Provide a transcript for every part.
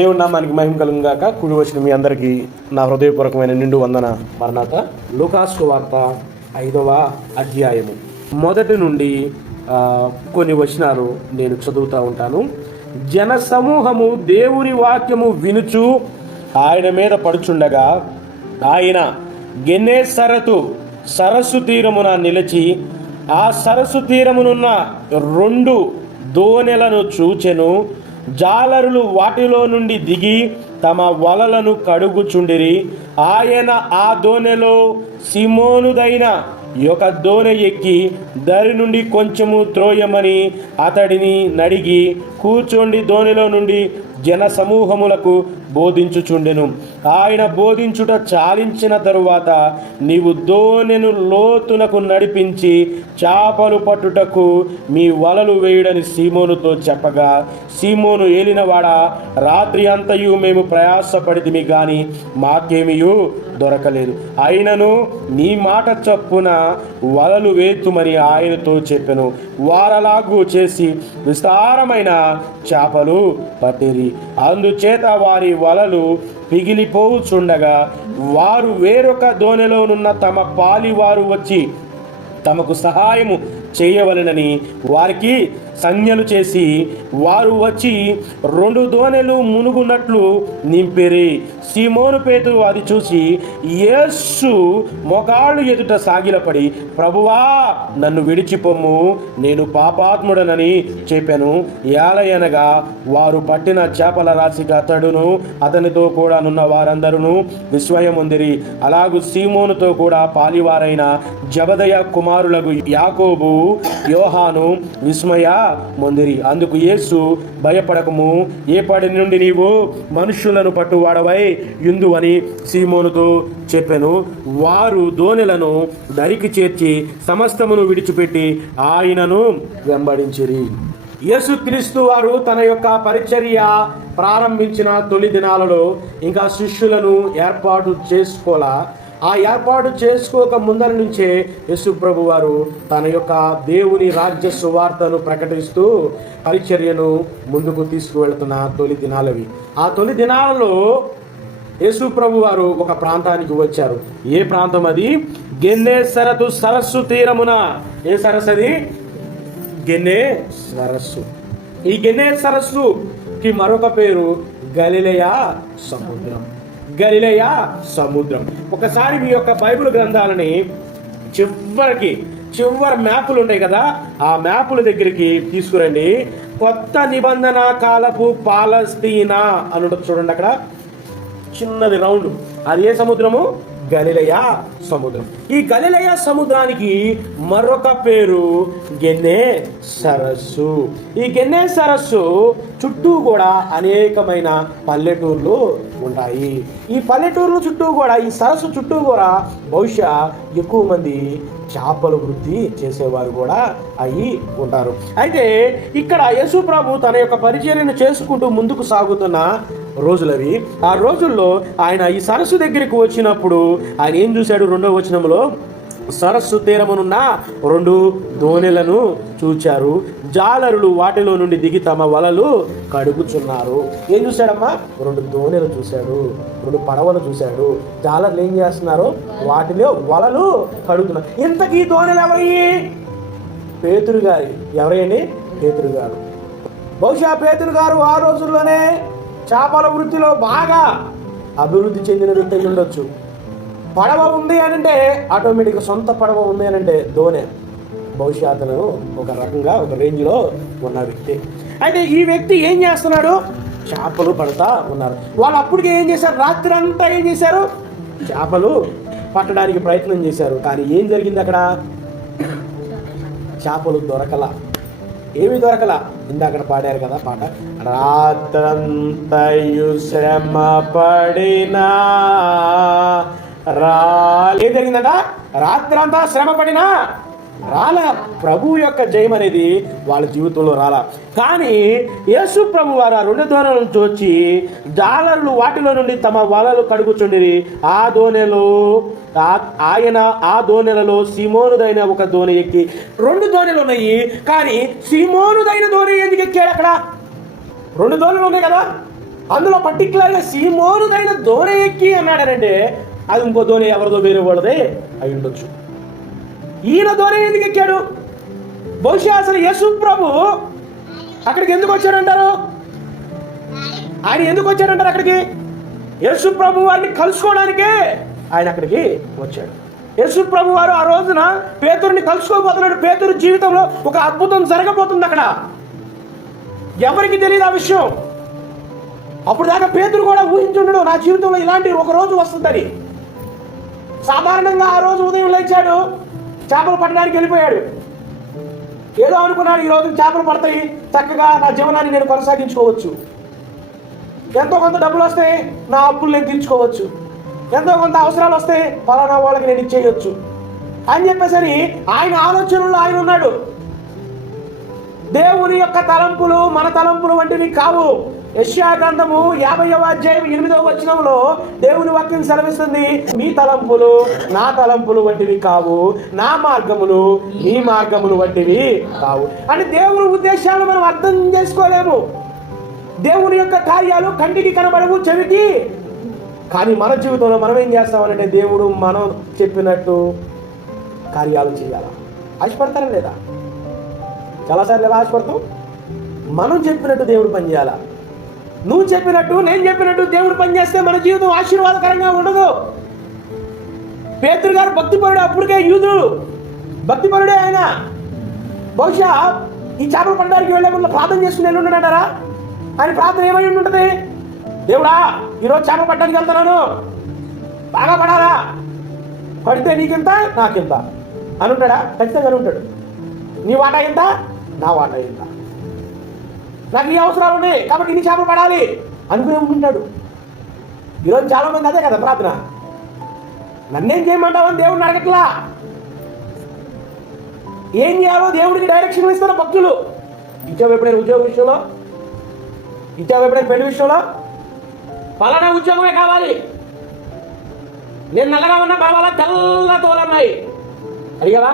దేవుడి నామానికి మహిమ కలుగును గాక. కూడి వచ్చిన మీ అందరికీ నా హృదయపూర్వకమైన నిండు వందన మరణాత. లూకాసు సువార్త 5వ అధ్యాయము మొదటి నుండి కొన్ని వచనాలు నేను చదువుతూ ఉంటాను. జన సమూహము దేవుని వాక్యము వినుచు ఆయన మీద పడుచుండగా ఆయన గెన్నేసరతు సరస్సు తీరమున నిలిచి ఆ సరస్సు తీరమునున్న 2 దోణెలను చూచెను. జాలరులు వాటిలో నుండి దిగి తమ వలలను కడుగుచుండిరి. ఆయన ఆ దోణెలో సీమోనుదైన ఒక దోణె ఎక్కి దరి నుండి కొంచెము త్రోయమని అతడిని నడిగి కూర్చోండి దోణిలో నుండి జన సమూహములకు బోధించుచుండెను. ఆయన బోధించుట చాలించిన తరువాత నీవు దోణెను లోతునకు నడిపించి చేపలు పట్టుటకు మీ వలలు వేయుడని సీమోనుతో చెప్పగా, సీమోను ఏలినవాడా, రాత్రి అంతయు మేము ప్రయాసపడితిమి గాని మాకేమియూ దొరకలేదు. అయినను నీ మాట చొప్పున వలలు వేతుమని ఆయనతో చెప్పెను. వారలాగు చేసి విస్తారమైన చేపలు పట్టిరి. అందుచేత వారి వలలు పిగిలిపోవుచుండగా వారు వేరొక దోణిలోనున్న తమ పాలివారు వచ్చి తమకు సహాయము చేయవలెనని వారికి సంజ్ఞలు చేసి వారు వచ్చి 2 దోణెలు మునుగునట్లు నింపిరి. సీమోను పేతురు అది చూసి యేసు మోకాళ్ళు ఎదుట సాగిలపడి, ప్రభువా, నన్ను విడిచిపొమ్ము, నేను పాపాత్ముడనని చెప్పాను. ఏలయనగా వారు పట్టిన చేపల రాశికి అతడును అతనితో కూడా నున్న వారందరూ విస్మయముందిరి. అలాగు సీమోనుతో కూడా పాలివారైన జబదయ కుమారులకు యాకోబు, యోహాను విస్మయ మొందిరి. అందుకు యేసు, భయపడకము, ఏపాటి నుండి నీవు మనుష్యులను పట్టువాడవై యుందు అని సీమోనుతో చెప్పెను. వారు దోణెలను దరికి చేర్చి సమస్తమును విడిచిపెట్టి ఆయనను వెంబడించిరి. యేసుక్రీస్తు వారు తన యొక్క పరిచర్య ప్రారంభించిన తొలి దినాలలో ఇంకా శిష్యులను ఏర్పాటు చేసుకోలా. ఆ ఏర్పాటు చేసుకోక ముందర నుంచే యేసు ప్రభు వారు తన యొక్క దేవుని రాజ్య సువార్తను ప్రకటిస్తూ పరిచర్యను ముందుకు తీసుకువెళ్తున్న తొలి దినాలవి. ఆ తొలి దినాలలో యేసు ప్రభు వారు ఒక ప్రాంతానికి వచ్చారు. ఏ ప్రాంతం అది? గెన్నేసరతు సరస్సు తీరమున. ఏ సరస్సు అది? గెన్నే సరస్సు. ఈ గెన్నే సరస్సుకి మరొక పేరు గలిలయ సముద్రం. గలిలయ సముద్రం. ఒకసారి మీ యొక్క బైబిల్ గ్రంథాలని చివరి మ్యాపులు ఉంటాయి కదా, ఆ మ్యాపుల దగ్గరికి తీసుకురండి. కొత్త నిబంధన కాలపు పాలస్తీనా అని ఉంటుంది చూడండి. అక్కడ చిన్నది రౌండ్, అది ఏ సముద్రము? గలిలయ సముద్రం. ఈ గలిలయ సముద్రానికి మరొక పేరు గెన్నే సరస్సు. ఈ గెన్నే సరస్సు చుట్టూ కూడా అనేకమైన పల్లెటూర్లు ఉంటాయి. ఈ పల్లెటూర్ల చుట్టూ కూడా, ఈ సరస్సు చుట్టూ కూడా బహుశా ఎక్కువ మంది చేపల వృత్తి చేసేవారు కూడా అయి ఉంటారు. అయితే ఇక్కడ యేసు ప్రభు తన యొక్క పరిచర్యను చేసుకుంటూ ముందుకు సాగుతున్న రోజులవి. ఆ రోజుల్లో ఆయన ఈ సరస్సు దగ్గరికి వచ్చినప్పుడు ఆయన ఏం చూశాడు? 2వ వచనంలో సరస్సు తీరమునున్న 2 దోణెలను చూచారు. జాలరులు వాటిలో నుండి దిగి తమ వలలు కడుగుచున్నారు. ఏం చూశాడమ్మా? 2 దోణెలు చూశాడు, 2 పడవలు చూశాడు. జాలర్లు ఏం చేస్తున్నారు? వాటిలో వలలు కడుగుతున్నారు. ఇంతకీ దోణెలు ఎవరి? పేతురు గారి. ఎవరండి? పేతురు గారు. బహుశా పేతురు గారు ఆ రోజుల్లోనే చేపల వృత్తిలో బాగా అభివృద్ధి చెందిన వ్యక్తి అయి ఉండొచ్చు. పడవ ఉంది అని అంటే ఆటోమేటిక్గా సొంత పడవ ఉంది అని అంటే దోణె. బహుశా అతను ఒక రకంగా ఒక రేంజ్లో ఉన్న వ్యక్తి. అయితే ఈ వ్యక్తి ఏం చేస్తున్నాడు? చేపలు పడతా ఉన్నారు. వాళ్ళు అప్పటికే ఏం చేశారు? రాత్రి అంతా ఏం చేశారు? చేపలు పట్టడానికి ప్రయత్నం చేశారు. కానీ ఏం జరిగింది అక్కడ? చేపలు దొరకలా. ఏమి దొరకలా? ఇందాక పాడారు కదా పాట, రాత్రంతయు శ్రమ పడినా ఏం జరిగిందట? రాత్రంతా శ్రమ పడినా రాలా. ప్రభు యొక్క జయం అనేది వాళ్ళ జీవితంలో రాలా. కానీ యేసు ప్రభు వారు ఆ 2 దోణెలను చూచి జాలరులు వాటిలో నుండి తమ వలలు కడుగుచుండిరి. ఆయన ఆ దోణెలలో సీమోనుదైన ఒక దోణె ఎక్కి, 2 దోణెలు ఉన్నాయి కానీ సీమోనుదైన దోణె ఎందుకు ఎక్కాడు? అక్కడ 2 దోణెలు ఉన్నాయి కదా, అందులో పర్టికులర్గా సీమోనుదైన దోణి ఎక్కి అన్నాడనంటే అది ఇంకో దోణి ఎవరిదో వేరే వాళ్ళదే అయి ఉండొచ్చు. ఈయన దోణి ఎందుకు ఎక్కాడు? బహుశా అసలు యేసు ప్రభు అక్కడికి ఎందుకు వచ్చాడంటారు? ఆయన ఎందుకు వచ్చాడంటారు అక్కడికి? యేసు ప్రభు వారిని కలుసుకోవడానికే ఆయన అక్కడికి వచ్చాడు. యేసు ప్రభు వారు ఆ రోజున పేతురుని కలుసుకోబోతున్నాడు. పేతురు జీవితంలో ఒక అద్భుతం జరగబోతుంది అక్కడ. ఎవరికి తెలియదు ఆ విషయం. అప్పుడు దాకా పేతురు కూడా ఊహించుండడు నా జీవితంలో ఇలాంటి ఒక రోజు వస్తుందని. సాధారణంగా ఆ రోజు ఉదయం లేచాడు, చేపలు పట్టడానికి వెళ్ళిపోయాడు. ఏదో అనుకున్నాడు, ఈ రోజు చేపలు పడతాయి, చక్కగా నా జీవనాన్ని నేను కొనసాగించుకోవచ్చు, ఎంతో కొంత డబ్బులు వస్తాయి, నా అప్పులు నేను తీర్చుకోవచ్చు, ఎంతో కొంత అవసరాలు వస్తే ఫలానా వాళ్ళకి నేను ఇచ్చేయచ్చు అని చెప్పేసరి ఆయన ఆలోచనలో ఆయన ఉన్నాడు. దేవుని యొక్క తలంపులు మన తలంపులు వంటివి కావు. యెషయా గ్రంథము 50వ అధ్యాయం 8వ వచనంలో దేవుని వాక్యం సెలవిస్తుంది, మీ తలంపులు నా తలంపులు వంటివి కావు, నా మార్గములు మీ మార్గములు వంటివి కావు. అంటే దేవుని ఉద్దేశాలు మనం అర్థం చేసుకోలేము. దేవుని యొక్క కార్యాలు కంటికి కనబడవు, చెవికి. కానీ మన జీవితంలో మనం ఏం చేస్తామనంటే దేవుడు మనం చెప్పినట్టు కార్యాలు చేయాలా? ఆశపడతారా లేదా? చాలాసార్లు ఎలా ఆశపడతాం? మనం చెప్పినట్టు దేవుడు పనిచేయాలా? నువ్వు చెప్పినట్టు నేను చెప్పినట్టు దేవుడు పనిచేస్తే మన జీవితం ఆశీర్వాదకరంగా ఉండదు. పేతురు గారు భక్తిపరుడు, అప్పటికే యూదుడు, భక్తిపరుడే ఆయన. బహుశా ఈ చేపలు పడడానికి వెళ్ళే ముందు ప్రార్థన చేసుకుని వెళ్ళి ఉన్నాడంటారా? ఆయన ప్రార్థన ఏమై ఉంటుంది? దేవుడా, ఈరోజు చేపలు పట్టడానికి వెళ్తున్నాను, బాగా పడాలా, పడితే నీకింత నాకింత అని ఉంటాడా? ఖచ్చితంగా ఉంటాడు. నీ వాటా ఎంత, నా వాటా ఎంత, నాకు ఈ అవసరాలు ఉన్నాయి కాబట్టి ఇన్ని చేపలు పడాలి అనుకునే ఉంటాడు. ఈరోజు చాలా మంది అదే కదా ప్రార్థన. నన్నేం చేయమంటావని దేవుడిని అడగట్లా. ఏం చేయాలో దేవుడికి డైరెక్షన్ ఇస్తున్న భక్తులు. ఇచ్చావు ఎప్పుడైనా ఉద్యోగ విషయంలో, ఇచ్చావు ఎప్పుడైనా పెళ్లి విషయంలో, ఫలానా ఉద్యోగమే కావాలి, నేను నల్లగా ఉన్నా పర్వాలా, తెల్ల తోలన్నాయి అడిగావా?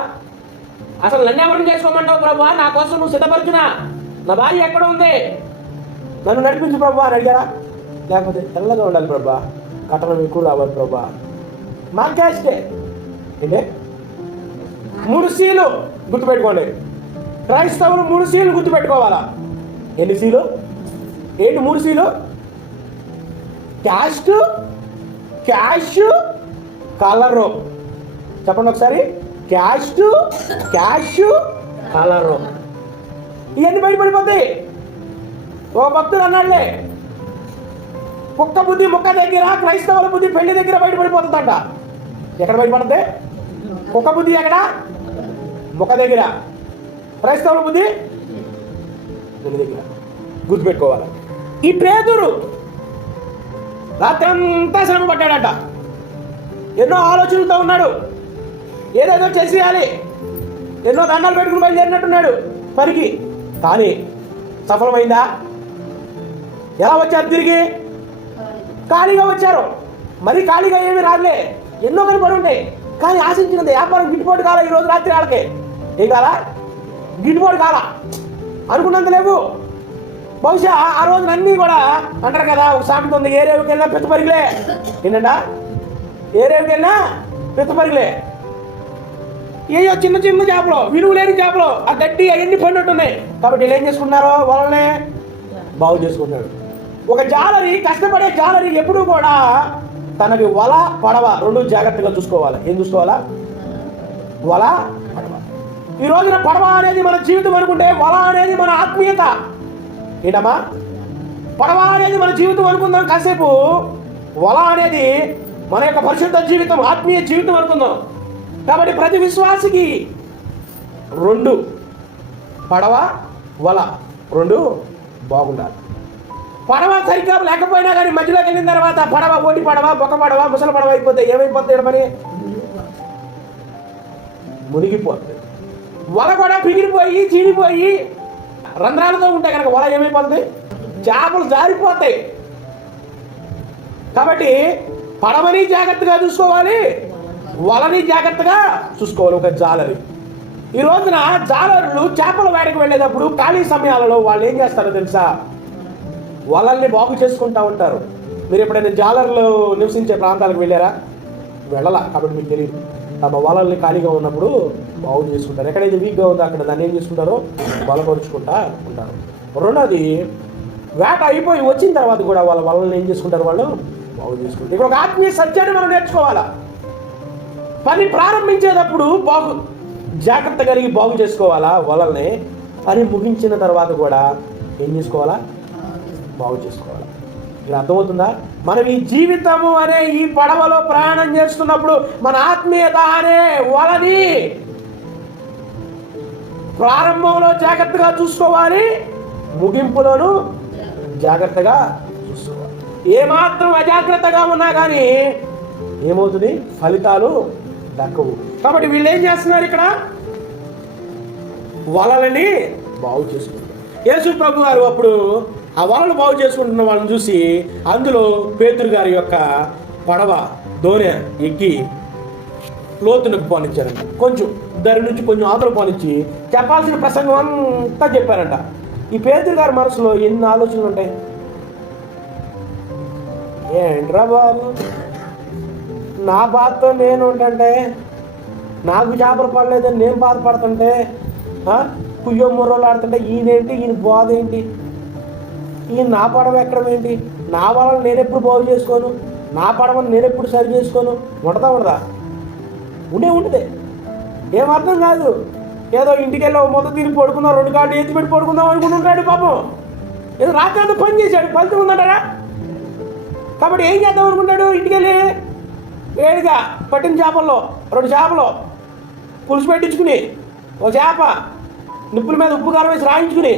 అసలు నన్ను ఎవరిని చేసుకోమంటావు ప్రభువా, నా కోసం నువ్వు సిద్ధపరచునా, నా భార్య ఎక్కడ ఉంది, నన్ను నడిపించు ప్రభు అని అడిగారా? లేకపోతే తెల్లగా ఉండాలి ప్రభా, కట్టడం ఎక్కువ రావాలి ప్రభా, మా క్యాస్టే ఏంటే 3 సీలు గుర్తుపెట్టుకోండి. క్రైస్తవులు 3 సీలు గుర్తుపెట్టుకోవాలా? ఎన్ని సీలు? ఏంటి 3 సీలు? Caste, cash, colour. చెప్పండి ఒకసారి. Caste, cash, colour. ఇవన్నీ బయటపడిపోతాయి. ఓ భక్తుడు అన్నాడులే, కుక్క బుద్ధి ముక్క దగ్గర, క్రైస్తవుల బుద్ధి పెళ్లి దగ్గర బయటపడిపోతుందంట. ఎక్కడ బయటపడుతుంది? కుక్క బుద్ధి ఎక్కడ? ముక్క దగ్గర. క్రైస్తవుల బుద్ధి పెళ్లి దగ్గర. గుర్తుపెట్టుకోవాలి. ఈ పేతురు రాత్రి అంతా శ్రమ పడ్డాడట. ఎన్నో ఆలోచనలతో ఉన్నాడు, ఏదేదో చేసేయాలి, ఎన్నో దండాలు పెట్టుకుని బయలుదేరినట్టున్నాడు పనికి. కానీ సఫలమైందా? ఎలా వచ్చారు తిరిగి? ఖాళీగా వచ్చారు. మరి ఖాళీగా ఏమీ రాదులే, ఎన్నో కనపడి ఉంటాయి. కానీ ఆశించినది వ్యాపారం గిట్టుబాటు కాల. ఈరోజు రాత్రి వాళ్ళకి ఏం కాలా? గిట్టుబాటు కాల, అనుకున్నంత లేవు. బహుశా ఆ రోజున అన్నీ కూడా అంటారు కదా, ఒక సామెత ఉంది, ఏ రేవుకి వెళ్ళినా పెద్ద పరిగిలే. ఏంటంట? ఏ రేవుకి వెళ్ళినా పెద్ద పరిగిలే. ఏయో చిన్న చిన్న చేపలు, విలువ లేని చేపలు, ఆ గడ్డి అవన్నీ పడినట్టున్నాయి. కాబట్టి వీళ్ళు ఏం చేసుకున్నారో వాళ్ళనే బాగు చేసుకున్నాడు. ఒక జాలరి, కష్టపడే జాలరి ఎప్పుడూ కూడా తనకి వల, పడవ 2 జాగ్రత్తగా చూసుకోవాలి. ఏం చూసుకోవాలా? వల, పడవ. ఈ రోజున పడవ అనేది మన జీవితం అనుకుంటే, వల అనేది మన ఆత్మీయత. ఏంటమ్మా? పడవ అనేది మన జీవితం అనుకుందాం కాసేపు, వల అనేది మన యొక్క పరిశుద్ధ జీవితం, ఆత్మీయ జీవితం అనుకుందాం. కాబట్టి ప్రతి విశ్వాసికి 2, పడవ, వల 2 బాగుండాలి. పడవ సరిగ్గా లేకపోయినా కానీ మధ్యలోకి వెళ్ళిన తర్వాత పడవ, ఓటి పడవ, బొక్క పడవ, ముసలి పడవ అయిపోతే ఏమైపోతుంది? మరి మునిగిపోతుంది. వల కూడా పిగిలిపోయి చీడిపోయి రంధ్రాలతో ఉంటే కనుక వల ఏమైపోతుంది? చేపలు జారిపోతాయి. కాబట్టి పడవని జాగ్రత్తగా చూసుకోవాలి, వలని జాగ్రత్తగా చూసుకోవాలి. ఒక జాలరి. ఈ రోజున జాలరులు చేపల వేటకు వెళ్ళేటప్పుడు ఖాళీ సమయాలలో వాళ్ళు ఏం చేస్తారో తెలుసా? వలల్ని బాగు చేసుకుంటా ఉంటారు. మీరు ఎప్పుడైనా జాలర్లు నివసించే ప్రాంతాలకు వెళ్ళారా? వెళ్ళాల, కాబట్టి మీకు తెలియదు. తమ వలల్ని ఖాళీగా ఉన్నప్పుడు బాగు చేసుకుంటారు. ఎక్కడైతే వీక్గా ఉందో అక్కడ దాన్ని ఏం చేసుకుంటారో బలపరుచుకుంటా ఉంటారు. రెండోది, వేట అయిపోయి వచ్చిన తర్వాత కూడా వాళ్ళ వలల్ని ఏం చేసుకుంటారు, వాళ్ళు బాగు చేసుకుంటారు. ఇక్కడ ఒక ఆత్మీయ సత్యాన్ని మనం నేర్చుకోవాలా. పని ప్రారంభించేటప్పుడు జాగ్రత్త కలిగి బాగు చేసుకోవాలా వలల్ని. పని ముగించిన తర్వాత కూడా ఏం చేసుకోవాలా, బాగు చేసుకోవాలా. ఇలా అర్థమవుతుందా? మనం ఈ జీవితము అనే ఈ పడవలో ప్రయాణం చేస్తున్నప్పుడు మన ఆత్మీయత అనే వలని ప్రారంభంలో జాగ్రత్తగా చూసుకోవాలి, ముగింపులోనూ జాగ్రత్తగా చూసుకోవాలి. ఏమాత్రం అజాగ్రత్తగా ఉన్నా కానీ ఏమవుతుంది, ఫలితాలు దక్కవు. కాబట్టి వీళ్ళు ఏం చేస్తున్నారు, ఇక్కడ వలలని బాగు చేసుకుంటారు. యేసు ప్రభు గారు అప్పుడు ఆ వలలు బాగు చేసుకుంటున్న వాళ్ళని చూసి అందులో పేతురు గారి యొక్క పడవ దోణె ఎక్కి లోతునకు పోనిచ్చారంట. కొంచెం దాని నుంచి కొంచెం ఆతలు పోనిచ్చి చెప్పాల్సిన ప్రసంగం అంతా చెప్పారంట. ఈ పేతురు గారి మనసులో ఎన్ని ఆలోచనలు ఉంటాయి. ఏంట్రా బాబు, నా బాధతో నేను ఉంటుంటే, నాకు చేపలు పడలేదని నేను బాధపడుతుంటే, కుయ్యో ముర్రలు ఆడుతుంటే ఈయనేంటి, ఈయన బాధ ఏంటి, ఈయన నా పడవ ఎక్కడం ఏంటి, నా వలన నేను ఎప్పుడు బాగు చేసుకోను, నా పడవను నేను ఎప్పుడు సరి చేసుకోను, ఉండదా ఉండేది. ఏమర్థం కాదు. ఏదో ఇంటికి వెళ్ళి మొదటి తిరిగి పడుకుందాం, 2 కాళ్ళు ఎత్తి పెట్టి పడుకుందాం అనుకుంటుంటాడు పాపం. ఏదో రాత్రి అంతా పని చేశాడు, ఫలితం ఉందంటారా? కాబట్టి ఏం చేద్దాం అనుకుంటాడు, ఇంటికి వెళ్ళి వేడిగా పట్టిన చేపల్లో 2 చేపలు పులుసు పెట్టించుకుని, ఒక చేప నిప్పుల మీద ఉప్పు కారం వేసి రాయించుకుని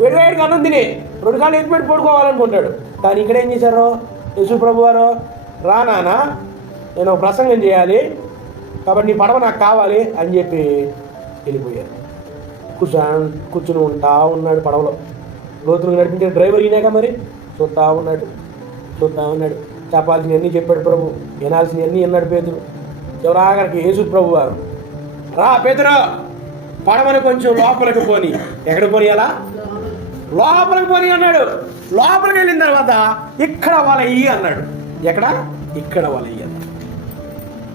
వేడివేడిగా అన్నం తిని 2 కాళ్ళు ఎత్తి పెట్టి పడుకోవాలనుకుంటాడు. కానీ ఇక్కడ ఏం చేశారు, యేసు ప్రభు వారు, రా నాన్న, నేను ఒక ప్రసంగం చేయాలి, కాబట్టి నీ పడవ నాకు కావాలి అని చెప్పి వెళ్ళిపోయారు. కూర్చుని ఉంటా ఉన్నాడు పడవలో. లోతులకు నడిపించిన డ్రైవర్ ఈయనగా మరి చూస్తూ ఉన్నాడు. చెప్పాల్సినవన్నీ చెప్పాడు ప్రభు, వినాల్సినవన్నీ విన్నాడు పేతురు. చివరాఖరికి యేసు ప్రభు వారు, రా పేతురు, పడవని కొంచెం లోపలికి పోని. ఎక్కడికి పోని, అలా లోపలికి పోని అన్నాడు. లోపలికి వెళ్ళిన తర్వాత ఇక్కడ వలయ్యి అన్నాడు. ఎక్కడ? ఇక్కడ వలయ్యి అన్నాడు.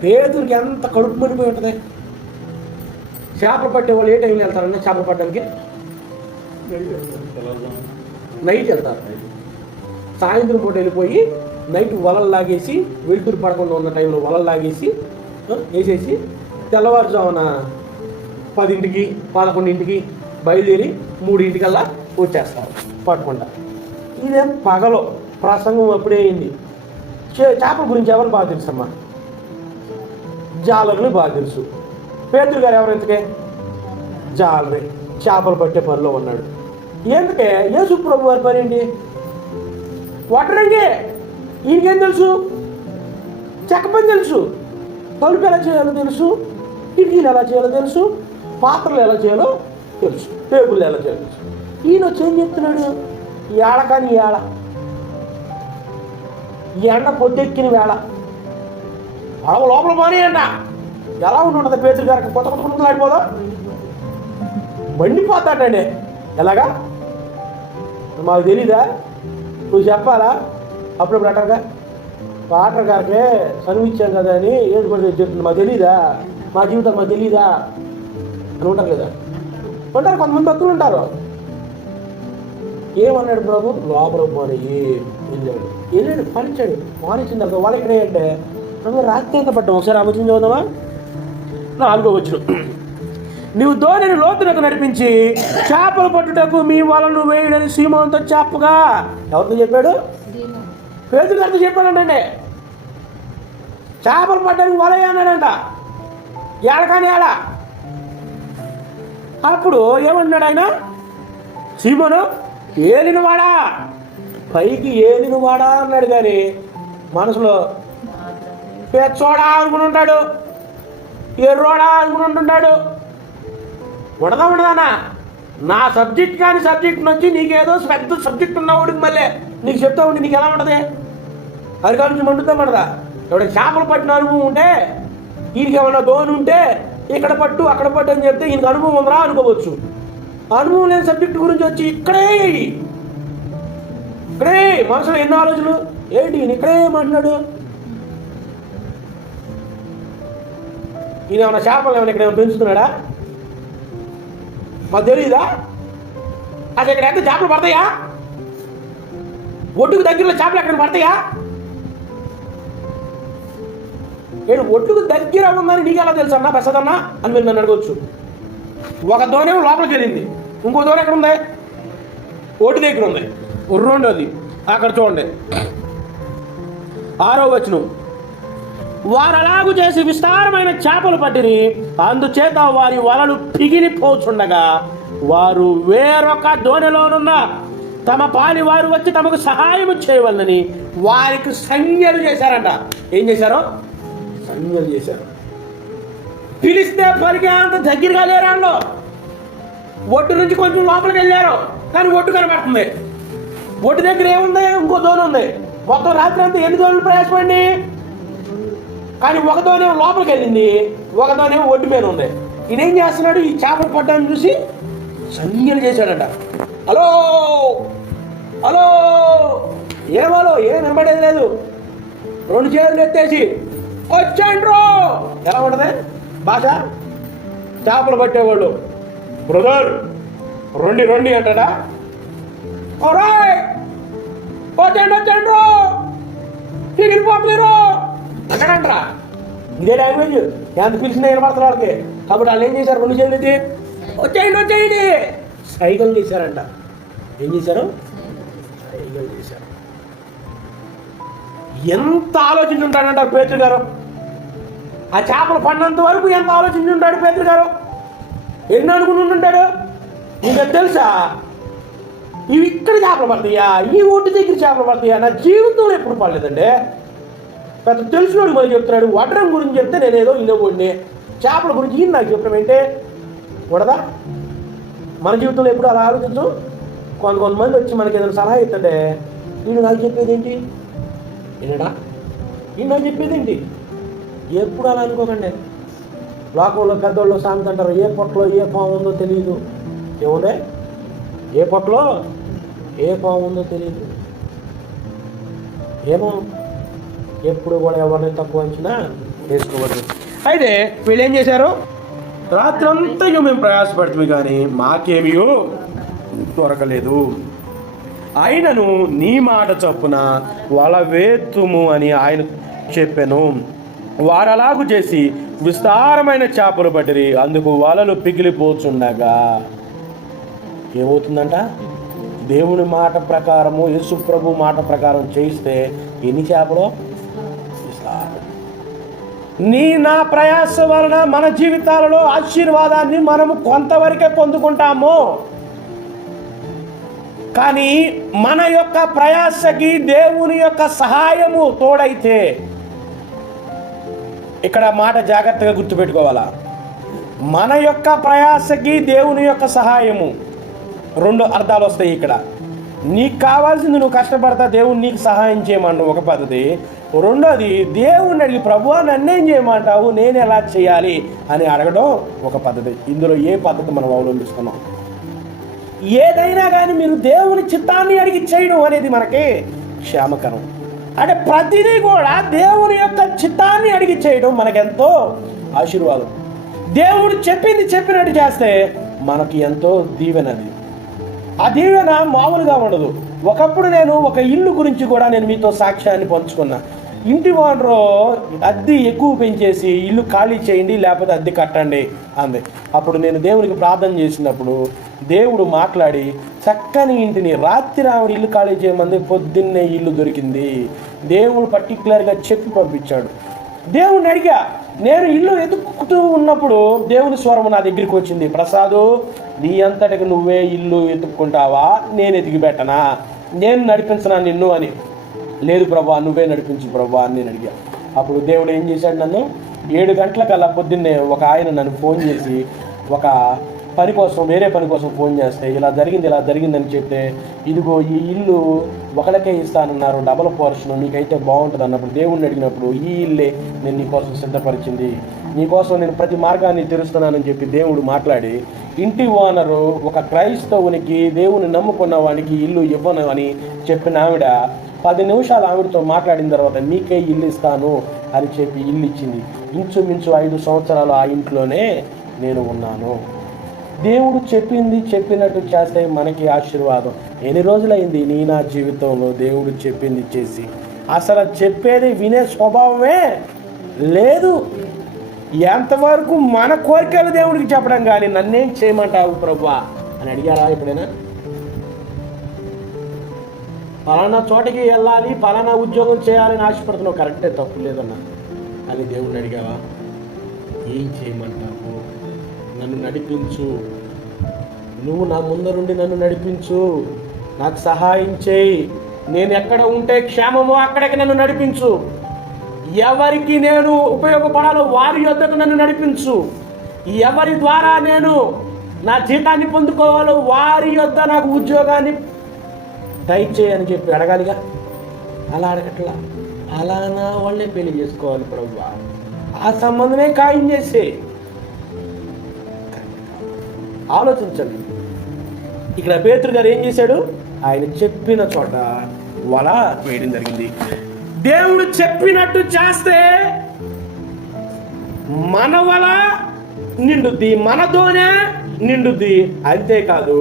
పేతురికి ఎంత కడుపు మరిపోయి ఉంటుంది. చేపలు పట్టే వాళ్ళు ఏ టైంలో వెళ్తారండి చేపలు పట్టడానికి? నైట్ వెళ్తారు. సాయంత్రం పూట వెళ్ళిపోయి నైట్ వలలు లాగేసి, వెలుతురు పడకుండా ఉన్న టైంలో వలలు లాగేసి వేసేసి తెల్లవారుజామున 10ంటికి 11ంటికి బయలుదేరి 3ంటికల్లా వచ్చేస్తారు పట్టుకుంటా. ఇదేం పగలో ప్రసంగం అప్పుడే అయింది. చేపల గురించి ఎవరు బాగా తెలుసమ్మా? జాలర్ని బాగా తెలుసు. పేతురు గారు ఎవరు ఎందుకే? జాలరే, చేపలు పట్టే పనిలో ఉన్నాడు. ఎందుకే? యేసు ప్రభు వారి పని ఏంటి? వడ్రంగే. ఈయనకేం తెలుసు? చెక్క పని తెలుసు, తలుపు ఎలా చేయాలో తెలుసు, కిటికీలు ఎలా చేయాలో తెలుసు, పాత్రలు ఎలా చేయాలో తెలుసు, టేబుల్ ఎలా చేయాలో తెలుసు. ఈయన వచ్చి ఏం చెప్తున్నాడు? ఏళ కానీ ఏళ ఎండ పొద్దెక్కిన వేళ పడవ లోపల పోనీ అంట. ఎలా ఉంటుంటుంది పేతురు గారికి? కొత్త కొత్త ఆడిపోదా, మండిపోతాడండి. ఎలాగా మాకు తెలీదా? నువ్వు చెప్పాలా? అప్పుడప్పుడు అంటారుగా, పాటర్ గారికి చదివించాం కదా అని ఏది కూడా చెప్తుంది, మాకు తెలీదా, మా జీవితం మాకు తెలీదా అని ఉంటారు కదా. ఉంటారు కొంతమంది భక్తులు ఉంటారు. ఏమన్నాడు ప్రభు? లోపల పోనీ వెళ్ళాడు పనిచాడు. మానిచ్చిన తర్వాత వాళ్ళు ఎక్కడ అంటే ప్రభు రాత్రి ఎంత పడ్డాం. ఒకసారి ఆలోచన చదువుదామా? 4వ వచనం, నీవు దోణిని లోతునకు నడిపించి చేపలు పట్టుటకు మీ వలను వేయడని సీమోనుతో చెప్పగా. ఎవరితో చెప్పాడు? పేతురు గారితో చెప్పాడంటే. చేపలు పట్టడానికి వలయ్య అన్నాడంట. ఏడకాని ఏడ. అప్పుడు ఏమన్నాడు ఆయన? సీమోను ఏలినవాడా, పైకి ఏలినవాడా అన్నాడు. కానీ మనసులో పెచ్చోడా అనుకుని ఉంటాడు, ఎర్రోడా అనుకుని ఉంటున్నాడు. ఉండదానా? నా సబ్జెక్ట్ కానీ సబ్జెక్ట్ నుంచి నీకేదో పెద్ద సబ్జెక్ట్ ఉన్నవాడికి మళ్ళీ నీకు చెప్తా ఉండి నీకు ఎలా ఉంటుంది? అరికాల నుంచి మండుతా పడదా? ఎవడైనా చేపలు పట్టిన అనుభవం ఉంటే, ఈయనకి ఏమన్నా దోని ఉంటే ఇక్కడ పట్టు అక్కడ పట్టు అని చెప్తే ఈయనకి అనుభవం ఉందిరా అనుకోవచ్చు. అనుభవం లేని సబ్జెక్ట్ గురించి వచ్చి ఇక్కడే ఇక్కడే మనసులో ఎన్నో ఆలోచనలు. ఏంటి ఈయన ఇక్కడే ఏమంటున్నాడు? ఈయన ఏమన్నా చేపలు ఏమైనా ఇక్కడ పెంచుతున్నాడా? మాకు తెలియదా? అసలు ఇక్కడ ఎంత చేపలు పడతాయా? ఒడ్డుకు దగ్గరలో చేపలు ఎక్కడ పడతాయా? నేను ఒడ్డుకు దగ్గర ఉందని నీకు ఎలా తెలుసు అన్నా పెసదన్నా అని మీరు నన్ను అడగవచ్చు. ఒక దోణేమో లోపలికి వెళ్ళింది, ఇంకో దోణ ఎక్కడ ఉంది? ఒడ్డు దగ్గర ఉంది. రెండోది అక్కడ చూడండి 6వ వచనం. వారు అలాగు చేసి విస్తారమైన చేపలు పట్టిరి, అందుచేత వారి వలలు పిగిలిపోచుండగా వారు వేరొక దోణిలోనున్న తమ పాలి వారు వచ్చి తమకు సహాయం చేయవలనని వారికి సంజ్ఞలు చేశారంట. ఏం చేశారు? సంజ్ఞలు చేశారు. పిలిస్తే పలికే అంత దగ్గరగా లేరాళ్ళు. ఒడ్డు నుంచి కొంచెం లోపలికి వెళ్ళారు, కానీ ఒడ్డు కనబడుతుంది. ఒడ్డు దగ్గర ఏముంది? ఇంకో దోణి ఉంది. మొత్తం రాత్రి అంతా ఎన్ని దోణులు ప్రయాసపడి, కానీ ఒక దోణేమో లోపలికి వెళ్ళింది, ఒక దోణేమో ఒడ్డు మీద ఉంది. ఈయనేం చేస్తున్నాడు? ఈ చేపలు పడ్డాన్ని చూసి సంజ్ఞలు చేశాడట. హలో హలో, ఏమలో ఏం వినబడేది లేదు. 2 చేతులు ఎత్తేసి వచ్చాండ్రో. ఎలా ఉంటుంది భాష? చేపలు పట్టేవాళ్ళు బ్రదర్ రండి రండి అంటాడా? వచ్చండి వచ్చండ్రో, తిరిగిపోలేరు అంటాడంటరా. ఇదే లాంగ్వేజ్. ఎంత పిలిచిన వినపడతారు వాళ్ళకి. కాబట్టి వాళ్ళు ఏం చేశారు? 2 చేతులు ఎత్తి వచ్చేయండి వచ్చేయండి సైకిల్ చేశారంట. ఏం చేశారు? సైకిల్ చేశారు. ఎంత ఆలోచించుంటాడంటారు పేతురు గారు? ఆ చేపలు పడినంత వరకు ఎంత ఆలోచించుంటాడు పేతురు గారు? ఎన్ని అనుకుని ఉంటాడు? ఇంకా తెలుసా, ఇవి ఇక్కడ చేపలు పడతాయా, ఈ ఒడ్డు దగ్గర చేపలు పడతాయా? నా జీవితంలో ఎప్పుడు పడలేదండి. పెద్ద తెలిసినోడు మరి చెప్తున్నాడు. వడ్రం గురించి చెప్తే నేనేదో ఇన్నో ఒడిని, చేపల గురించి ఈయన నాకు చెప్పడం ఏంటే కూడదా? మన జీవితంలో ఎప్పుడు అలా ఆలోచించు. కొంతమంది వచ్చి మనకి ఏదైనా సలహా ఇస్తుంటే నేను నాకు చెప్పేది ఏంటి? ఏనాడా నేను నాకు చెప్పేది ఏంటి? ఎప్పుడు అలా అనుకోకండి. లోకంలో పెద్దోళ్ళు సామెత అంటారు, ఏ పొట్టలో ఏ పాము ఉందో తెలియదు. ఏముంది? ఏ పొట్టలో ఏ పాము ఉందో తెలియదు. ఏమో ఎప్పుడు కూడా ఎవరిని తక్కువ అంచనా వేసుకోవద్దు. అయితే వీళ్ళు ఏం చేశారు? రాత్రంతా మేము ప్రయాసపడుతుంది కానీ మాకేమీ దొరకలేదు. ఆయనను నీ మాట చొప్పున వల వేతుము అని ఆయన చెప్పాను. వారు అలాగు చేసి విస్తారమైన చేపలు పట్టిరి, అందుకు వలలు పిగిలిపోచుండగా ఏమవుతుందంట? దేవుని మాట ప్రకారము, యేసు ప్రభు మాట ప్రకారం చేయిస్తే ఎన్ని చేపలు? నా ప్రయాస వలన మన జీవితాలలో ఆశీర్వాదాన్ని మనము కొంతవరకే పొందుకుంటాము. కానీ మన యొక్క ప్రయాసకి దేవుని యొక్క సహాయము తోడైతే, ఇక్కడ మాట జాగ్రత్తగా గుర్తుపెట్టుకోవాలా, మన యొక్క ప్రయాసకి దేవుని యొక్క సహాయము 2 అర్థాలు వస్తాయి ఇక్కడ. నీకు కావాల్సింది నువ్వు కష్టపడతా, దేవుడు నీకు సహాయం చేయమంటావు ఒక పద్ధతి. రెండోది, దేవుణ్ణి అడిగి ప్రభువా నన్నేం చేయమంటావు, నేను ఎలా చేయాలి అని అడగడం ఒక పద్ధతి. ఇందులో ఏ పద్ధతి మనం అవలంబిస్తున్నాం? ఏదైనా కానీ మీరు దేవుని చిత్తాన్ని అడిగి చేయడం అనేది మనకి క్షేమకరం. అంటే ప్రతిదీ కూడా దేవుని యొక్క చిత్తాన్ని అడిగి చేయడం మనకెంతో ఆశీర్వాదం. దేవుడు చెప్పింది చెప్పినట్టు చేస్తే మనకి ఎంతో దీవెనది. ఆ దీవెన మామూలుగా ఉండదు. ఒకప్పుడు నేను ఒక ఇల్లు గురించి కూడా నేను మీతో సాక్ష్యాన్ని పంచుకున్నా. ఇంటి ఓనరు అద్దె ఎక్కువ పెంచేసి ఇల్లు ఖాళీ చేయండి లేకపోతే అద్దె కట్టండి అంది. అప్పుడు నేను దేవునికి ప్రార్థన చేసినప్పుడు దేవుడు మాట్లాడి చక్కని ఇంటిని రాత్రి ఆవిడ ఇల్లు ఖాళీ చేయమంది, పొద్దున్నే ఇల్లు దొరికింది. దేవుడు పర్టికులర్గా చెప్పి పంపించాడు. దేవుడిని అడిగా, నేను ఇల్లు ఎదుక్కుతూ ఉన్నప్పుడు దేవుని స్వరం నా దగ్గరికి వచ్చింది, ప్రసాదు నీ అంతటికి నువ్వే ఇల్లు ఎత్తుక్కుంటావా, నేను ఎతికి పెట్టనా, నేను నడిపించనా నిన్ను అని. లేదు ప్రభా నువ్వే నడిపించు ప్రభా అని నేను అడిగా. అప్పుడు దేవుడు ఏం చేశాడు, నన్ను 7 గంటలకల్లా పొద్దున్నే ఒక ఆయన నన్ను ఫోన్ చేసి ఒక పని కోసం, వేరే పని కోసం ఫోన్ చేస్తే ఇలా జరిగిందని చెప్తే, ఇదిగో ఈ ఇల్లు ఒకళ్ళకే ఇస్తానన్నారు, డబల్ పోర్షన్, నీకైతే బాగుంటుంది అన్నప్పుడు దేవుడిని అడిగినప్పుడు ఈ ఇల్లే నేను నీకోసం సిద్ధపరిచింది, నీకోసం నేను ప్రతి మార్గాన్ని తెరుస్తున్నానని చెప్పి దేవుడు మాట్లాడి ఇంటి ఓనరు ఒక క్రైస్తవునికి, దేవుని నమ్ముకున్న వానికి ఇల్లు ఇవ్వను అని చెప్పిన ఆవిడ 10 నిమిషాలు ఆవిడతో మాట్లాడిన తర్వాత మీకే ఇల్లు ఇస్తాను అని చెప్పి ఇల్లు ఇచ్చింది. ఇంచుమించు 5 సంవత్సరాలు ఆ ఇంట్లోనే నేను ఉన్నాను. దేవుడు చెప్పింది చెప్పినట్టు చేస్తే మనకి ఆశీర్వాదం. ఎన్ని రోజులైంది నీ నా జీవితంలో దేవుడు చెప్పింది చేసి అసలు చెప్పేది వినే స్వభావమే లేదు. ఎంతవరకు మన కోరికలు దేవుడికి చెప్పడం కానీ నన్నేం చేయమంటావు ప్రభువా అని అడిగారా ఎప్పుడైనా? పలానా చోటకి వెళ్ళాలి, పలానా ఉద్యోగం చేయాలని ఆశపడుతున్నావు, కరెక్టే, తప్పు లేదన్నా. కానీ దేవుడిని అడిగావా? ఏం చేయమంటావు? నన్ను నడిపించు, నువ్వు నా ముందరుండి నన్ను నడిపించు, నాకు సహాయం చేయి, నేను ఎక్కడ ఉంటే క్షేమమో అక్కడికి నన్ను నడిపించు, ఎవరికి నేను ఉపయోగపడాలో వారి యొద్దకు నన్ను నడిపించు, ఎవరి ద్వారా నేను నా జీతాన్ని పొందుకోవాలో వారి యొద్ద నాకు ఉద్యోగాన్ని దయచేయని చెప్పి అడగాలిగా. అలా అడగట్లా, అలానా వాళ్ళే పెళ్లి చేసుకోవాలి ప్రభువా, ఆ సంబంధమే ఖాయం చేసే. ఆలోచించండి. ఇక్కడ పేతురు గారు ఏం చేశాడు? ఆయన చెప్పిన చోట వల వేయడం జరిగింది. దేవుడు చెప్పినట్టు చేస్తే మన వల నిండుద్ది, మన దోణె నిండుద్ది. అంతేకాదు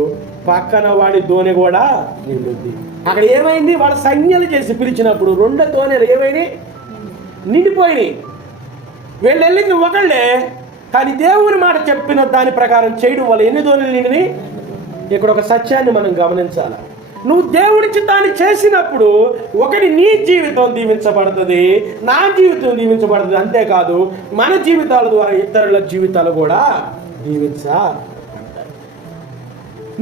పక్కన వాడి దోణె కూడా నిండుద్ది. అక్కడ ఏమైంది? వాళ్ళ సంజ్ఞలు చేసి పిలిచినప్పుడు 2 దోణెలు ఏమైనాయి? నిండిపోయినాయి. వీళ్ళు వెళ్ళింది ఒకళ్ళే, కానీ దేవుని మాట చెప్పిన దాని ప్రకారం చేయడం వల్ల ఎన్ని దోణెలు నిండినాయి? ఇక్కడ ఒక సత్యాన్ని మనం గమనించాలి. నువ్వు దేవుడి చిత్తాన్ని చేసినప్పుడు ఒకటి నీ జీవితం దీవించబడుతుంది, నా జీవితం దీవించబడుతుంది. అంతేకాదు మన జీవితాల ద్వారా ఇతరుల జీవితాలు కూడా దీవించబడతాయి.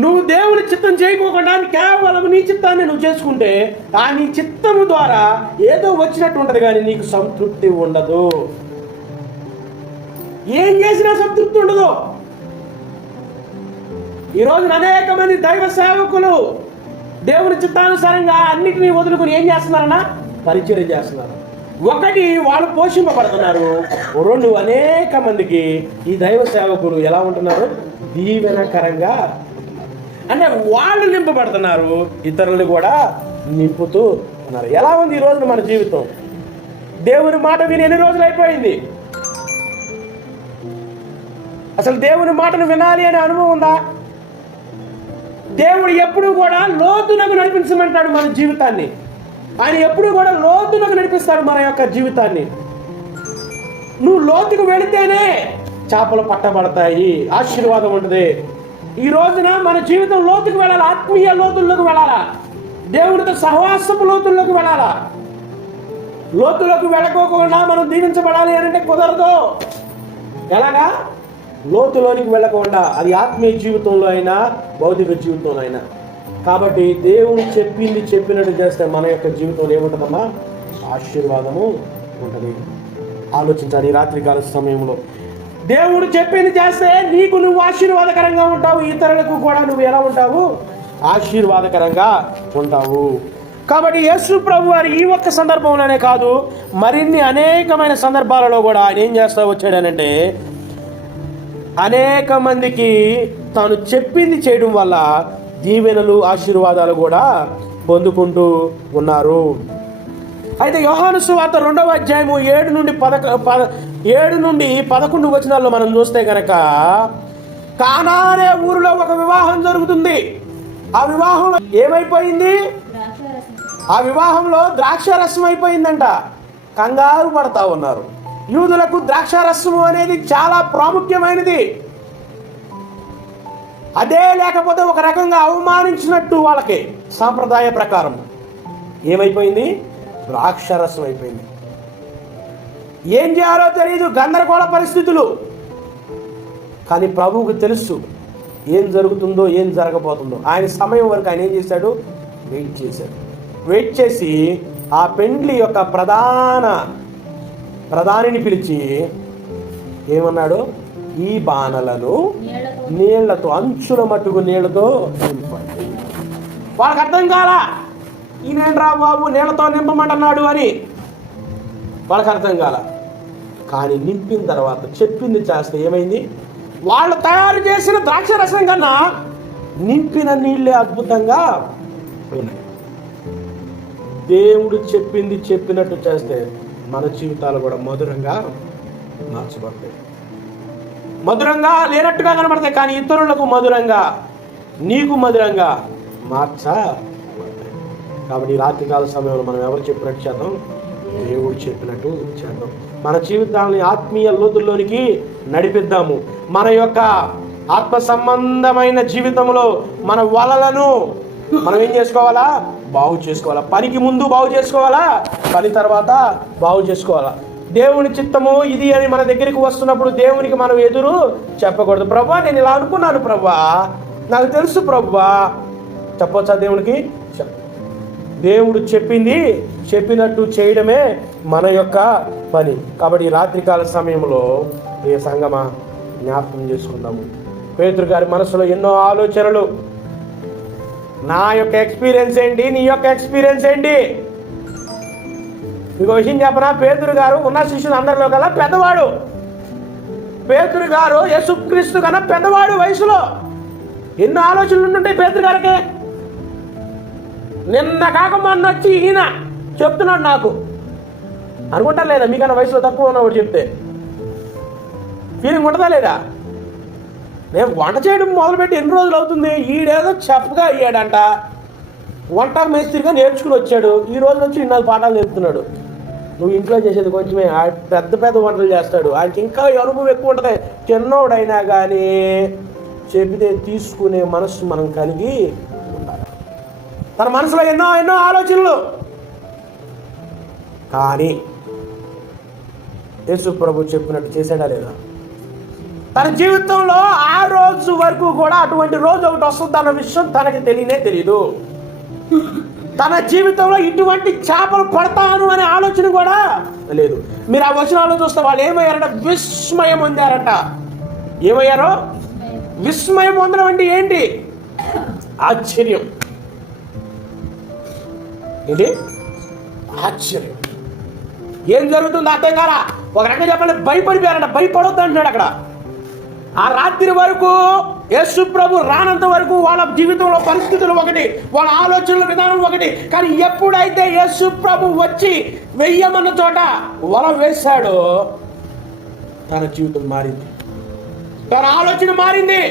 నువ్వు దేవుని చిత్తం చేయకోకుండా కేవలం నీ చిత్తాన్ని నువ్వు చేసుకుంటే ఆ నీ చిత్తము ద్వారా ఏదో వచ్చినట్టు ఉంటుంది, కానీ నీకు సంతృప్తి ఉండదు. ఏం చేసినా సంతృప్తి ఉండదు. ఈరోజు అనేక మంది దైవ సేవకులు దేవుని చిత్తానుసారంగా అన్నిటినీ వదులుకుని ఏం చేస్తున్నారన్నా? పరిచయం చేస్తున్నారు. ఒకటి, వాళ్ళు పోషింపబడుతున్నారు. 2, అనేక మందికి ఈ దైవ సేవకులు ఎలా ఉంటున్నారు? దీవెనకరంగా, అంటే వాళ్ళు నింపబడుతున్నారు, ఇతరులు కూడా నింపుతూ ఉన్నారు. ఎలా ఉంది ఈ రోజున మన జీవితం? దేవుని మాట విని ఎన్ని రోజులు అయిపోయింది? అసలు దేవుని మాటను వినాలి అనే అనుభవం ఉందా? దేవుడు ఎప్పుడు కూడా లోతునకు నడిపించమంటాడు మన జీవితాన్ని. ఆయన ఎప్పుడు కూడా లోతునకు నడిపిస్తాడు మన యొక్క జీవితాన్ని. నువ్వు లోతుకు వెళితేనే చేపలు పట్టబడతాయి, ఆశీర్వాదం ఉంటుంది. ఈ రోజున మన జీవితం లోతుకు వెళ్ళాలి, ఆత్మీయ లోతుల్లోకి వెళ్ళాలా, దేవుడితో సహవాసపు లోతుల్లోకి వెళ్ళాలా. లోతులోకి వెళ్ళకోకుండా మనం దీవించబడాలి అంటే కుదరదు. ఎలాగా? లోతులోనికి వెళ్ళకుండా, అది ఆత్మీయ జీవితంలో అయినా భౌతిక జీవితంలో అయినా. కాబట్టి దేవుడు చెప్పింది చెప్పినట్టు చేస్తే మన యొక్క జీవితంలో ఏముంటుందమ్మా? ఆశీర్వాదము ఉంటుంది. ఆలోచించాలి. రాత్రికాల సమయంలో దేవుడు చెప్పింది చేస్తే నీకు నువ్వు ఆశీర్వాదకరంగా ఉంటావు, ఇతరులకు కూడా నువ్వు ఎలా ఉంటావు? ఆశీర్వాదకరంగా ఉంటావు. కాబట్టి యేసు ప్రభు వారు ఈ ఒక్క సందర్భంలోనే కాదు, మరిన్ని అనేకమైన సందర్భాలలో కూడా ఆయన ఏం చేస్తా వచ్చాడనంటే, అనేక మందికి తాను చెప్పింది చేయడం వల్ల దీవెనలు, ఆశీర్వాదాలు కూడా పొందుకుంటూ ఉన్నారు. అయితే యోహాను సువార్త 2వ అధ్యాయము 7 నుండి 11 వచనాల్లో మనం చూస్తే కనుక, కానా అనే ఊరిలో ఒక వివాహం జరుగుతుంది. ఆ వివాహంలో ఏమైపోయింది? ఆ వివాహంలో ద్రాక్షారసం అయిపోయిందంట. కంగారు పడతా ఉన్నారు. యూదులకు ద్రాక్షారసము అనేది చాలా ప్రాముఖ్యమైనది. అదే లేకపోతే ఒక రకంగా అవమానించినట్టు వాళ్ళకి సాంప్రదాయ ప్రకారం ఏమైపోయింది? ద్రాక్షారసం అయిపోయింది. ఏం చేయాలో తెలియదు, గందరగోళ పరిస్థితులు. కానీ ప్రభువుకు తెలుసు ఏం జరుగుతుందో, ఏం జరగబోతుందో. ఆయన సమయం వరకు ఆయన ఏం చేశాడు? వెయిట్ చేశాడు. వెయిట్ చేసి ఆ పెండ్లి యొక్క ప్రధానిని పిలిచి ఏమన్నాడు? ఈ బాణలను నీళ్లతో, అంచుల మట్టుకు నీళ్లతో నింపండి. వాళ్ళకి అర్థం కాలా, ఈయనేంట్రా బాబు నీళ్లతో నింపమంటున్నాడు అని. వాళ్ళకి అర్థం కాల. కానీ నింపిన తర్వాత చెప్పింది చేస్తే ఏమైంది? వాళ్ళు తయారు చేసిన ద్రాక్ష రసం కన్నా నింపిన నీళ్ళే అద్భుతంగా ఉన్నాయి. దేవుడు చెప్పింది చెప్పినట్టు చేస్తే మన జీవితాలు కూడా మధురంగా మార్చబడతాయి. మధురంగా లేనట్టుగా కనబడతాయి, కానీ ఇతరులకు మధురంగా, నీకు మధురంగా మార్చబడతాయి. కాబట్టి ఈ రాత్రికాల సమయంలో మనం ఎవరు చెప్పినట్టు చేద్దాం? దేవుడు చెప్పినట్టు చేద్దాం. మన జీవితాలని ఆత్మీయ లోతుల్లోనికి నడిపిద్దాము. మన యొక్క ఆత్మ సంబంధమైన జీవితంలో మన వలలను మనం ఏం చేసుకోవాలా? బాగు చేసుకోవాలా. పనికి ముందు బాగు చేసుకోవాలా, పని తర్వాత బాగు చేసుకోవాలా. దేవుని చిత్తము ఇది అని మన దగ్గరికి వస్తున్నప్పుడు దేవునికి మనం ఎదురు చెప్పకూడదు. ప్రభువా, నేను ఇలా అనుకున్నాను ప్రభువా, నాకు తెలుసు ప్రభువా, చెప్పొచ్చా దేవునికి? దేవుడు చెప్పింది చెప్పినట్టు చేయడమే మన యొక్క పని. కాబట్టి ఈ రాత్రికాల సమయంలో ఈ సంగమా జ్ఞాపకం చేసుకుందాము. పేతురు గారి మనసులో ఎన్నో ఆలోచనలు. నా యొక్క ఎక్స్పీరియన్స్ ఏంటి, నీ యొక్క ఎక్స్పీరియన్స్ ఏంటి? మీకు విషయం చెప్పనా? పేతురు గారు ఉన్న శిష్యులు అందరిలో కల్లా పెద్దవాడు. పేతురు గారు యేసుక్రీస్తు కన్నా పెద్దవాడు వయసులో. ఎన్నో ఆలోచనలు ఉంటుంటాయి పేతురు గారికి. నిన్న కాక మొన్న వచ్చి ఈయన చెప్తున్నాడు నాకు అనుకుంటా లేదా? మీకన్నా వయసులో తక్కువ ఉన్నవాడు చెప్తే ఫీలింగ్ ఉంటుందా లేదా? నేను వంట చేయడం మొదలుపెట్టి ఎన్ని రోజులు అవుతుంది? ఈడేదో చెఫ్గా అయ్యాడంట, వంట మేస్త్రిగా నేర్చుకుని వచ్చాడు. ఈ రోజు వచ్చి నాకు పాఠాలు నేర్పుతున్నాడు. నువ్వు ఇంట్లో చేసేది కొంచెమే, పెద్ద పెద్ద వంటలు చేస్తాడు. ఆయనకి ఇంకా అనుభవం ఎక్కువ ఉంటుంది. చిన్నోడైనా కానీ చెబితే తీసుకునే మనస్సు మనం కలిగి ఉండాలి. తన మనసులో ఎన్నో ఎన్నో ఆలోచనలు. కానీ యేసు ప్రభు చెప్పినట్టు చేశాడా లేదా? తన జీవితంలో ఆ రోజు వరకు కూడా అటువంటి రోజు ఒకటి వస్తుందన్న విషయం తనకి తెలియదు. తన జీవితంలో ఇటువంటి చేపలు పడతాను అనే ఆలోచన కూడా లేదు. మీరు ఆ వచనాల్లో చూస్తే వాళ్ళు ఏమయ్యారంట? విస్మయం పొందారట. ఏమయ్యారో? విస్మయం పొందడం అంటే ఏంటి? ఆశ్చర్యం. ఏంటి? ఆశ్చర్యం. ఏం జరుగుతుంది అర్థం కారా? ఒక రకంగా చెప్పాలి, భయపడిపోయారంట. భయపడొద్దు అంటున్నాడు అక్కడ. ఆ రాత్రి వరకు యేసు ప్రభు రానంత వరకు వాళ్ళ జీవితంలో పరిస్థితులు ఒకటి, వాళ్ళ ఆలోచనల విధానం ఒకటి. కానీ ఎప్పుడైతే యేసు ప్రభు వచ్చి వెయ్యమన్న చోట వల వేశాడో తన జీవితం మారింది, తన ఆలోచన మారింది,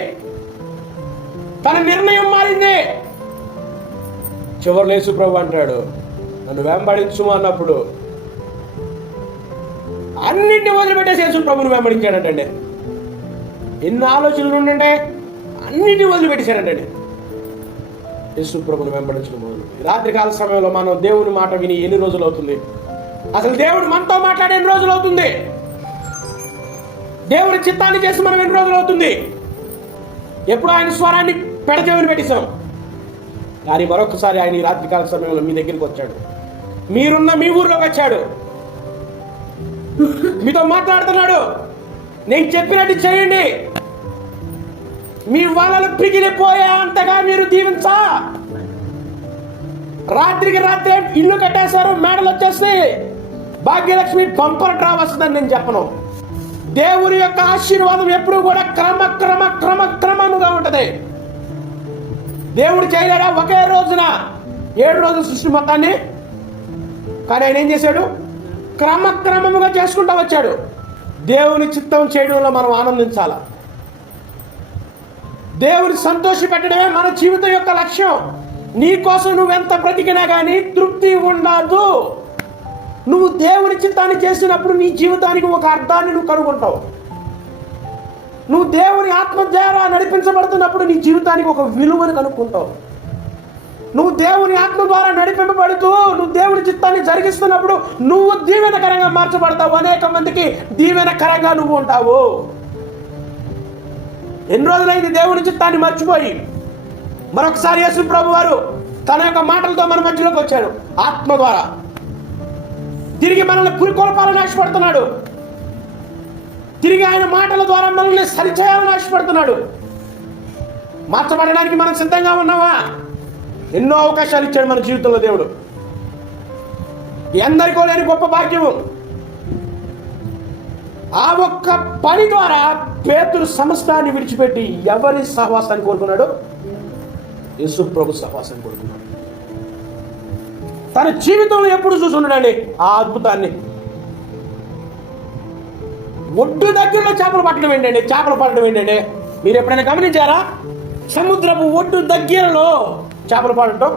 తన నిర్ణయం మారింది. చివరిలో యేసు ప్రభు అంటాడు, నన్ను వెంబడించు అన్నప్పుడు అన్నింటినీ వదిలిపెట్టేసి యేసు ప్రభుని వెంబడించాడంటండి. ఎన్ని ఆలోచనలు ఉండంటే అన్నింటినీ వదిలిపెట్టేశారంటండి. యేసు ప్రభుని వెంబడించడం మొదలు. రాత్రికాల సమయంలో మనం దేవుని మాట విని ఎన్ని రోజులు అవుతుంది? అసలు దేవుడు మనతో మాట్లాడే ఎన్ని రోజులు అవుతుంది? దేవుడి చిత్తాన్ని చేసి మనం ఎన్ని రోజులు అవుతుంది? ఎప్పుడు ఆయన స్వరాన్ని పెడచెవిని పెట్టేశాం. కానీ మరొకసారి ఆయన ఈ రాత్రికాల సమయంలో మీ దగ్గరికి వచ్చాడు. మీరున్న మీ ఊర్లోకి వచ్చాడు, మీతో మాట్లాడుతున్నాడు. నేను చెప్పినట్టు చేయండి, మీ వాళ్ళను పిగిలిపోయే అంతగా మీరు దీవించా. రాత్రికి రాత్రే ఇల్లు కట్టేశారు, మేడలు వచ్చేసి భాగ్యలక్ష్మి బంపర్ డ్రా వస్తుందని నేను చెప్పను. దేవుని యొక్క ఆశీర్వాదం ఎప్పుడు కూడా క్రమముగా ఉంటది. దేవుడు చేయలేడా ఒకే రోజున 7 రోజుల సృష్టి మొత్తాన్ని? కానీ ఆయన ఏం చేశాడు? క్రమముగా చేసుకుంటూ వచ్చాడు. దేవుని చిత్తం చేయడంలో మనం ఆనందించాల. దేవుని సంతోష పెట్టడమే మన జీవితం యొక్క లక్ష్యం. నీ కోసం నువ్వెంత బ్రతికినా కానీ తృప్తి ఉండదు. నువ్వు దేవుని చిత్తాన్ని చేసినప్పుడు నీ జీవితానికి ఒక అర్థాన్ని నువ్వు కనుగొంటావు. నువ్వు దేవుని ఆత్మ ద్వారా నడిపించబడుతున్నప్పుడు నీ జీవితానికి ఒక విలువను కనుక్కుంటావు. నువ్వు దేవుని ఆత్మ ద్వారా నడిపింపబడుతూ నువ్వు దేవుని చిత్తాన్ని జరిగిస్తున్నప్పుడు నువ్వు దీవెనకరంగా మార్చబడతావు. అనేక మందికి దీవెనకరంగా నువ్వు ఉంటావు. ఎన్ని రోజులైంది దేవుని చిత్తాన్ని మర్చిపోయి? మరొకసారి యేసు ప్రభు వారు తన యొక్క మాటలతో మన మధ్యలోకి వచ్చాడు. ఆత్మ ద్వారా తిరిగి మనల్ని పురికొల్పాలని ఆశపడుతున్నాడు. తిరిగి ఆయన మాటల ద్వారా మనల్ని సరిచేయాలని ఆశపడుతున్నాడు. మార్చబడడానికి మనం సిద్ధంగా ఉన్నావా? ఎన్నో అవకాశాలు ఇచ్చాడు మన జీవితంలో దేవుడు. ఎందరికో లేని గొప్ప భాగ్యము. ఆ ఒక్క పని ద్వారా పేతురు సమస్తాన్ని విడిచిపెట్టి ఎవరి సహవాసాన్ని కోరుకున్నాడు? యేసు ప్రభు సహవాసాన్ని కోరుకున్నాడు. తన జీవితంలో ఎప్పుడు చూసుకున్నాడండి ఆ అద్భుతాన్ని. ఒడ్డు దగ్గరలో చేపలు పట్టడం ఏంటండి? చేపలు పట్టడం ఏంటండి? మీరు ఎప్పుడైనా గమనించారా? సముద్రపు ఒడ్డు దగ్గరలో చేపలు పడటం.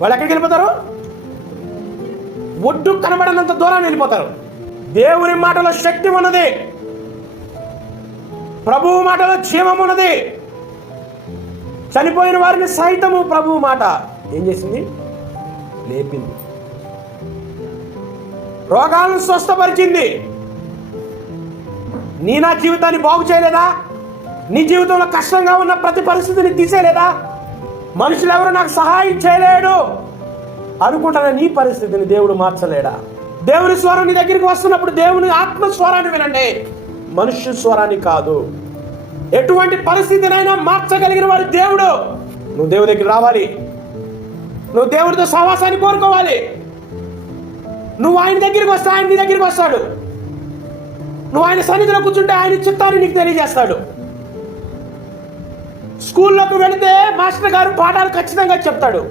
వాళ్ళు ఎక్కడికి వెళ్ళిపోతారు? ఒడ్డు కనబడినంత దూరాన్ని వెళ్ళిపోతారు. దేవుని మాటలో శక్తి ఉన్నది, ప్రభువు మాటలో జీవం ఉన్నది. చనిపోయిన వారిని సైతము ప్రభువు మాట ఏం చేసింది? లేపింది. రోగాలను స్వస్థపరిచింది. నా జీవితాన్ని బాగు చేయలేదా? నీ జీవితంలో కష్టంగా ఉన్న ప్రతి పరిస్థితిని తీసేయలేదా? మనుషులు ఎవరు నాకు సహాయం చేయలేడు అనుకుంటున్న నీ పరిస్థితిని దేవుడు మార్చలేడా? దేవుని స్వరం నీ దగ్గరికి వస్తున్నప్పుడు దేవుని ఆత్మ స్వరాన్ని వినండి, మనుష్య స్వరాన్ని కాదు. ఎటువంటి పరిస్థితినైనా మార్చగలిగిన వాడు దేవుడు. నువ్వు దేవుడి దగ్గర రావాలి, నువ్వు దేవుడితో సహవాసాన్ని కోరుకోవాలి. నువ్వు ఆయన దగ్గరికి వస్తే ఆయన నీ దగ్గరికి వస్తాడు. నువ్వు ఆయన సన్నిధిలో కూర్చుంటే ఆయన చిత్తాన్ని నీకు తెలియజేస్తాడు. స్కూల్లోకి వెళితే మాస్టర్ గారు పాఠాలు ఖచ్చితంగా చెప్తాడు.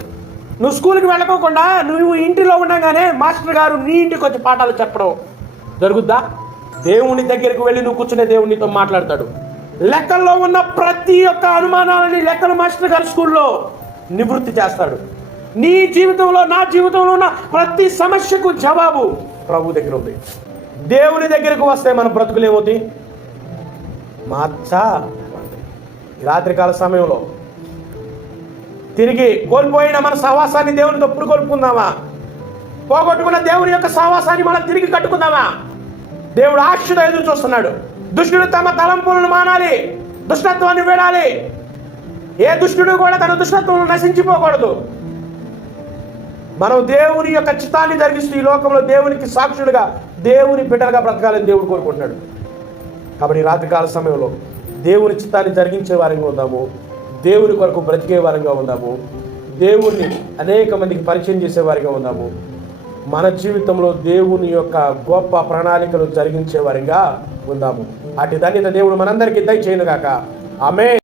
నువ్వు స్కూల్కి వెళ్ళకోకుండా నువ్వు ఇంటిలో ఉండగానే మాస్టర్ గారు నీ ఇంటికి వచ్చి పాఠాలు చెప్పడం జరుగుద్దా? దేవుని దగ్గరికి వెళ్ళి నువ్వు కూర్చునే దేవునితో మాట్లాడతాడు. లెక్కల్లో ఉన్న ప్రతి ఒక్క అనుమానాలని లెక్కల మాస్టర్ గారు స్కూల్లో నివృత్తి చేస్తాడు. నీ జీవితంలో, నా జీవితంలో ఉన్న ప్రతి సమస్యకు జవాబు ప్రభు దగ్గర ఉంది. దేవుని దగ్గరకు వస్తే మన బ్రతుకులు ఏమవుతాయి? రాత్రికాల సమయంలో తిరిగి కోల్పోయిన మన సహవాసాన్ని దేవునితో పురుకొల్పుకుందామా? పోగొట్టుకున్న దేవుని యొక్క సహవాసాన్ని మనం తిరిగి కట్టుకుందామా? దేవుడు ఆశతో ఎదురు చూస్తున్నాడు. దుష్టుడు తమ తలంపులను మానాలి, దుష్టత్వాన్ని వీడాలి. ఏ దుష్టుడు కూడా తన దుష్టత్వం నశించిపోకూడదు. మనం దేవుని యొక్క చిత్తాన్ని జరిగిస్తూ ఈ లోకంలో దేవునికి సాక్షులుగా, దేవుని బిడ్డలుగా బ్రతకాలని దేవుడు కోరుకుంటున్నాడు. కాబట్టి రాత్రికాల సమయంలో దేవుని చిత్తాన్ని జరిగించే వారంగా ఉందాము, దేవుని కొరకు బ్రతికే వారంగా ఉందాము, దేవుణ్ణి అనేక మందికి పరిచయం చేసే వారిగా ఉందాము. మన జీవితంలో దేవుని యొక్క గొప్ప ప్రణాళికలు జరిగించే వారిగా ఉందాము. అటు ధన్యత దేవుడు మనందరికీ దయచేయును గాక. ఆమేన్.